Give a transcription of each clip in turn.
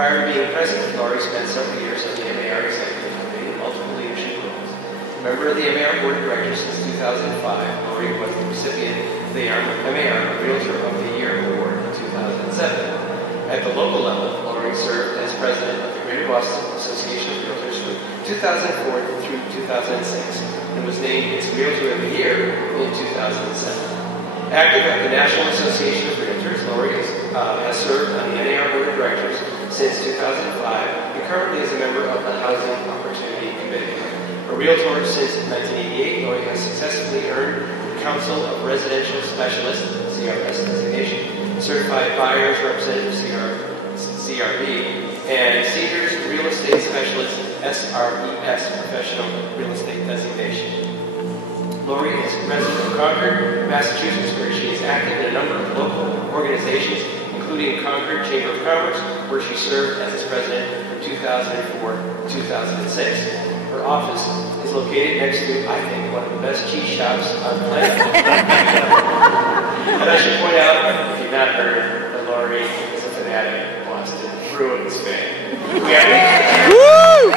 Prior to being president, Laurie spent several years on the MAR Executive Committee in multiple leadership roles. A member of the MAR Board of Directors since 2005, Laurie was the recipient of the MAR Realtor of the Year Award in 2007. At the local level, Laurie served as president of the Greater Boston Association of Realtors from 2004 through 2006 and was named its Realtor of the Year in 2007. Active at the National Association of Realtors, Laurie has served on the NAR Board of Directors since 2005 and currently is a member of the Housing Opportunity Committee. A Realtor since 1988, Laurie has successfully earned the Council of Residential Specialists, CRS designation, Certified Buyers Representative, CRB, and Seniors Real Estate Specialist, SRES, Professional Real Estate designation. Laurie is resident of Concord, Massachusetts, where she is active in a number of local organizations, including Concord Chamber of Commerce, where she served as its president from 2004 to 2006. Her office is located next to, I think, one of the best cheese shops on the planet. And I should point out, if you've not heard, that Laurie is a fanatic Boston Bruins fan. We are Woo!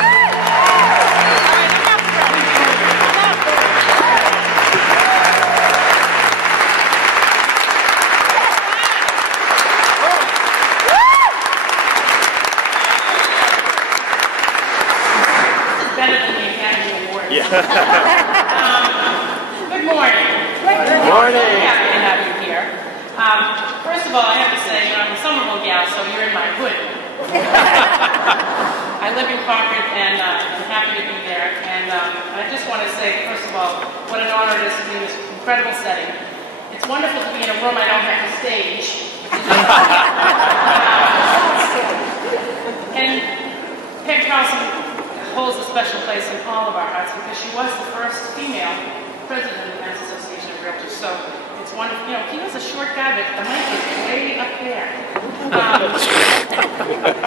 Good morning. Good morning. I'm happy to have you here. First of all, I have to say, I'm a Somerville gal, so you're in my hood. I live in Concord, and I'm happy to be there. And I just want to say, first of all, what an honor it is to be in this incredible setting. It's wonderful to be in a room I don't have to stage. And Peg Carlson holds a special place in all of our hearts because she was the first female president of the Mass Association of Realtors. So it's wonderful. You know, he was a short guy, but the mic is way up there.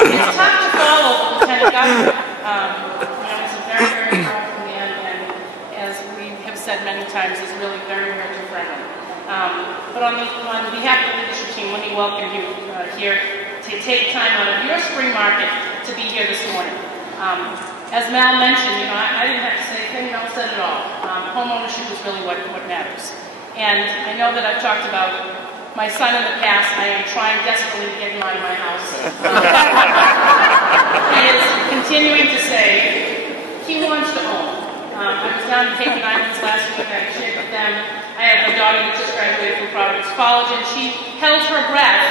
It's tough to follow Lieutenant Governor. He's a very, very powerful man, and as we have said many times, is really very, very friendly. But on behalf of the leadership team, let me welcome you here to take time out of your spring market to be here this morning. As Mal mentioned, I didn't have to say anything, Mel said it all. Home ownership is really what matters. And I know that I've talked about my son in the past. I am trying desperately to get him out of my house. He is continuing to say he wants to own. I was down in Cadigan Islands last week. I shared with them. I have a daughter who just graduated from Providence College, and she held her breath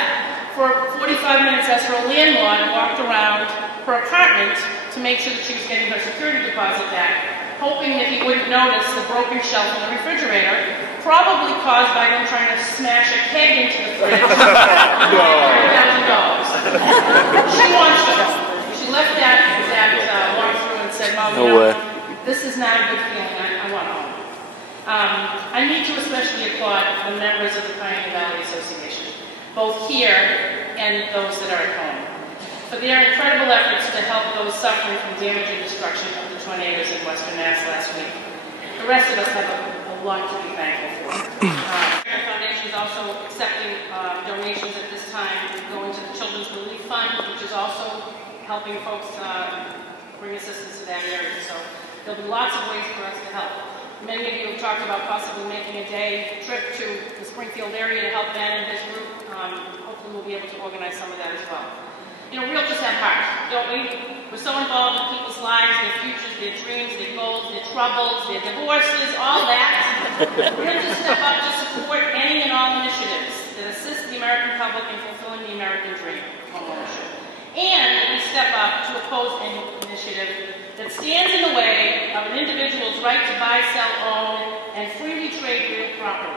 for 45 minutes as her landlord walked around her apartment to make sure that she was getting her security deposit back, hoping that he wouldn't notice the broken shelf in the refrigerator, probably caused by them trying to smash a keg into the fridge. $30,000. She wants to. She left that walkthrough and said, Mom, this is not a good feeling. I want to own. I need to especially applaud the members of the Pioneer Valley Association, both here and those that are at home, for their incredible efforts to help those suffering from damage and destruction of the tornadoes in Western Mass last week. The rest of us have a lot to be thankful for. The Foundation is also accepting donations at this time going to the Children's Relief Fund, which is also helping folks bring assistance to that area. So there'll be lots of ways for us to help. Many of you have talked about possibly making a day trip to the Springfield area to help Ben and his group. Hopefully we'll be able to organize some of that as well. Realtors have heart, don't we? We're so involved in people's lives, their futures, their dreams, their goals, their troubles, their divorces, all that. Realtors step up to support any and all initiatives that assist the American public in fulfilling the American dream, home ownership. And we step up to oppose any initiative that stands in the way of an individual's right to buy, sell, own, and freely trade real property.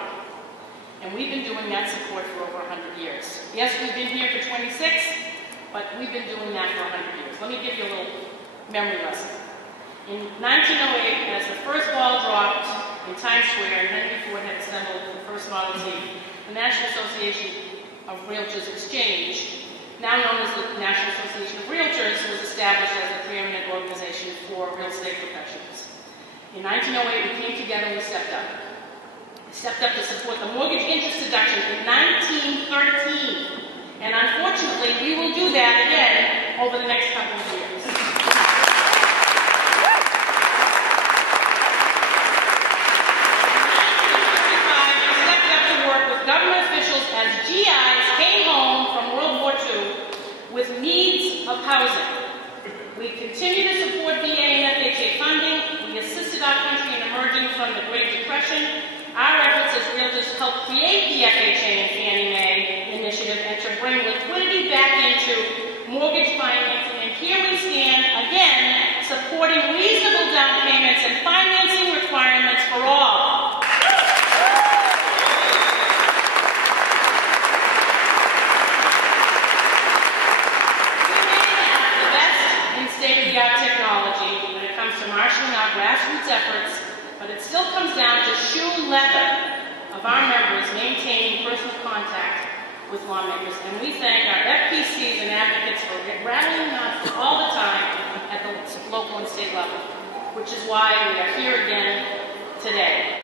And we've been doing that support for over 100 years. Yes, we've been here for 26, but we've been doing that for 100 years. Let me give you a little memory lesson. In 1908, as the first ball dropped in Times Square and Henry Ford had assembled the first Model T, the National Association of Realtors Exchange, now known as the National Association of Realtors, was established as the preeminent organization for real estate professionals. In 1908, we came together and we stepped up. We stepped up to support the mortgage interest deduction in 1913. And unfortunately, we will do that again over the next couple of years. Government officials as GIs came home from World War II with needs of housing. We continue to support VA and FHA funding. We assisted our country in emerging from the Great Depression. Our efforts as Realtors helped create the FHA and Fannie Mae initiative and to bring liquidity back into mortgage financing. And here we stand again supporting reasonable down payments and financing requirements for all. State-of-the-art technology when it comes to marshaling our grassroots efforts, but it still comes down to shoe leather of our members maintaining personal contact with lawmakers. And we thank our FPCs and advocates for rallying us all the time at the local and state level, which is why we are here again today.